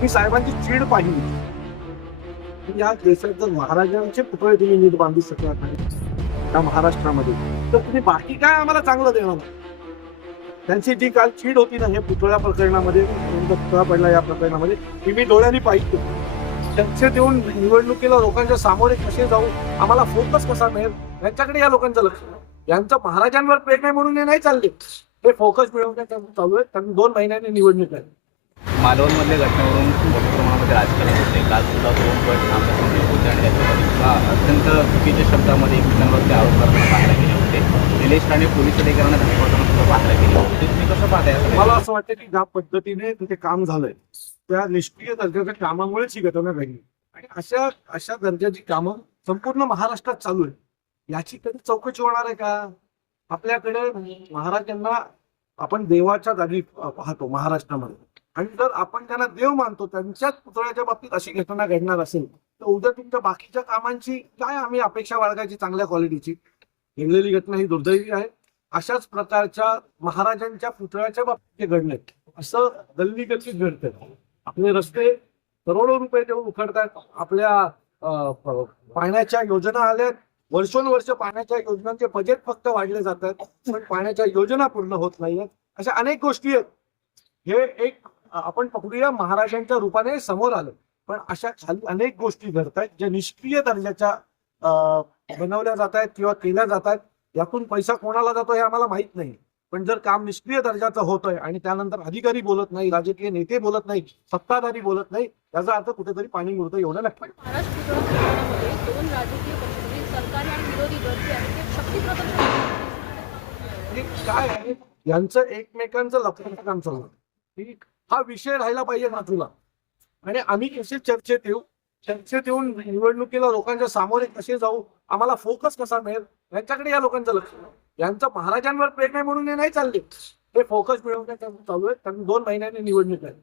मी साहेबांची चीड पाहिली. या देशात जर महाराजांचे पुतळे तुम्ही नीट बांधू शकणार नाही त्या महाराष्ट्रामध्ये तर तुम्ही बाकी काय आम्हाला चांगलं देणार? त्यांची जी काल चीड होती ना हे पुतळ्या प्रकरणामध्ये पुतळा पडला या प्रकरणामध्ये ती मी डोळ्यांनी पाहिजे त्यांचे देऊन निवडणुकीला लोकांच्या सामोरे कसे जाऊ आम्हाला फोकस कसा मिळेल यांच्याकडे या लोकांचं लक्ष यांचं महाराजांवर प्रेम आहे म्हणून हे नाही चालले. हे फोकस मिळवण्याचं चालू आहे. त्यांनी दोन महिन्यांनी निवडणूक आहे. मालवणमधल्या घटनेवरून मोठ्या प्रमाणामध्ये राजकारण होते. काल सुद्धा दोन गट आमच्याकडून होते आणि त्याच्यामध्ये सुद्धा अत्यंत चुकीच्या शब्दामध्ये एकमेकांवरती आरोप करताना पाहायला गेले होते. निलेश राणे पोलीस अधिकाऱ्यांना धमकावताना सुद्धा पाहायला गेले होते. तुम्ही कसं पाहताय मला असं वाटतं की ज्या पद्धतीने तिथे काम झालंय त्या निष्क्रिय दर्जाच्या कामामुळेच ही घटना घडली. आणि अशा अशा दर्जाची कामं संपूर्ण महाराष्ट्रात चालू आहे याची कधी चौकशी होणार आहे का? आपल्याकडे महाराजांना आपण देवाच्या जागी पाहतो महाराष्ट्रामध्ये. आणि जर आपण त्यांना देव मानतो त्यांच्याच पुतळ्याच्या बाबतीत अशी घटना घडणार असेल तर उद्या तुमच्या बाकीच्या कामांची काय आम्ही अपेक्षा बाळगायची चांगल्या क्वालिटीची घडलेली घटना ही दुर्दैवी आहे. अशाच प्रकारच्या महाराजांच्या पुतळ्याच्या बाबतीत ते घडले असं गल्ली गल्लीत घडतं आपले रस्ते करोडो रुपये देऊन उखडतात आपल्या पाण्याच्या योजना आल्यात. वर्षोनुवर्ष पाण्याच्या योजनांचे बजेट फक्त वाढले जातात. पण पाण्याच्या योजना पूर्ण होत नाहीयेत. अशा अनेक गोष्टी आहेत. हे एक आपण पकडूया महाराजांच्या रूपाने समोर आलं. पण अशा खाली अनेक गोष्टी घडतायत ज्या निष्क्रिय दर्जाच्या बनवल्या जात आहेत किंवा केल्या जात आहेत यातून पैसा कोणाला जातो हे आम्हाला माहीत नाही. पण जर काम निष्क्रिय दर्जाचं होतंय आणि त्यानंतर अधिकारी बोलत नाही राजकीय नेते बोलत नाही सत्ताधारी बोलत नाही याचा अर्थ कुठेतरी पाणी मुरतं एवढं नक्की. पण महाराष्ट्र प्रकरणामध्ये दोन राजकीय पक्ष सरकारी आणि विरोधी गट जे आहेत ते शक्ती प्रदर्शन हे काय आहे? यांचं एकमेकांचं लपण्याचं काम चालू आहे. हा विषय राहिला पाहिजे ना तुला. आणि आम्ही कसे चर्चेत येऊ? चर्चेत येऊन निवडणुकीला लोकांच्या सामोरे कसे जाऊ? आम्हाला फोकस कसा मिळेल? यांच्याकडे या लोकांचं लक्ष. यांचं महाराजांवर प्रेम आहे म्हणून हे नाही चालले. हे फोकस मिळवण्याचं चालू आहे. कारण दोन महिन्यांनी निवडणूक आहे.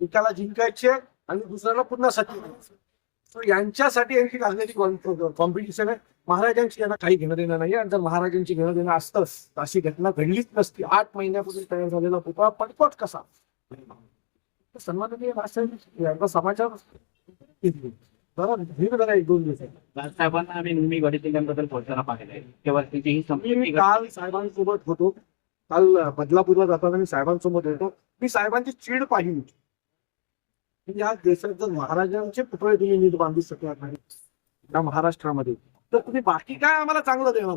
एकाला जिंकायची आणि दुसऱ्याला पुन्हा सत्य सो यांच्यासाठी यांची लागलेली कॉम्पिटिशन आहे. महाराजांची यांना काही घेणं देणं नाही आणि जर महाराजांची घेणं देणं असतंच अशी घटना घडलीच नसती. आठ महिन्यापूर्वी तयार झालेला पुतळा पटपट कसा? सन्माननीय राष्ट्रपती यांचा दिवस साहेबांना आम्ही नेहमी गडीत किल्ल्यांबद्दल बोलताना पाहिलंय. तेव्हा त्यांची ही मी काल साहेबांसोबत होतो. काल बदलापूरला जाताना मी साहेबांसोबत होतो. मी साहेबांची चीड पाहिली की या देशात जर महाराजांचे पुतळे तुम्ही नीट बांधू शकणार नाही. या महाराष्ट्रामध्ये. तर तुम्ही बाकी काय आम्हाला चांगलं देणार.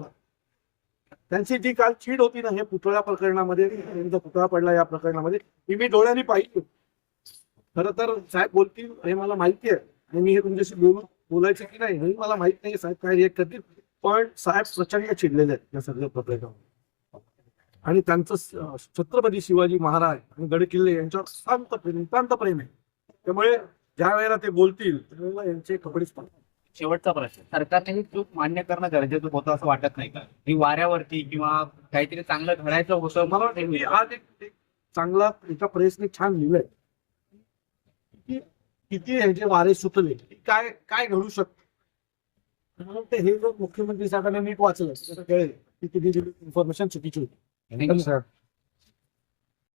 त्यांची जी काल चीड होती ना हे पुतळ्या प्रकरणामध्ये त्यांचा पुतळा पडला या प्रकरणामध्ये ही मी डोळ्यांनी पाहिली. खर तर साहेब बोलतील हे मला माहिती आहे. आणि मी हे तुमच्याशी बोलू बोलायचं की नाही हे मला माहीत नाही साहेब काय रिएक्ट करतील. पण साहेब प्रचंड चिडलेले आहेत या सगळ्या प्रकरणामध्ये. आणि त्यांचं छत्रपती शिवाजी महाराज आणि गड किल्ले यांच्यावर शांत प्रेम नितांत प्रेम आहे. त्यामुळे ज्या वेळेला ते बोलतील त्यावेळेला यांचे कपडेच पडतात शेवटचा प्रश्न. सरकारने ही चूक मान्य करणं गरजेचं होतं असं वाटत नाही का? ही वाऱ्यावरती किंवा काहीतरी चांगलं घडायचं होतं मला वाटतं की आज एक एक चांगला एका प्रेसने छान लिहिलंय. की किती ह्याचे वारे सुटले? की काय काय घडू शकतं म्हणून ते हे जर मुख्यमंत्री साहेबांनी नीट वाचलं. तर कळेल की किती इन्फॉर्मेशन चुकीची होती.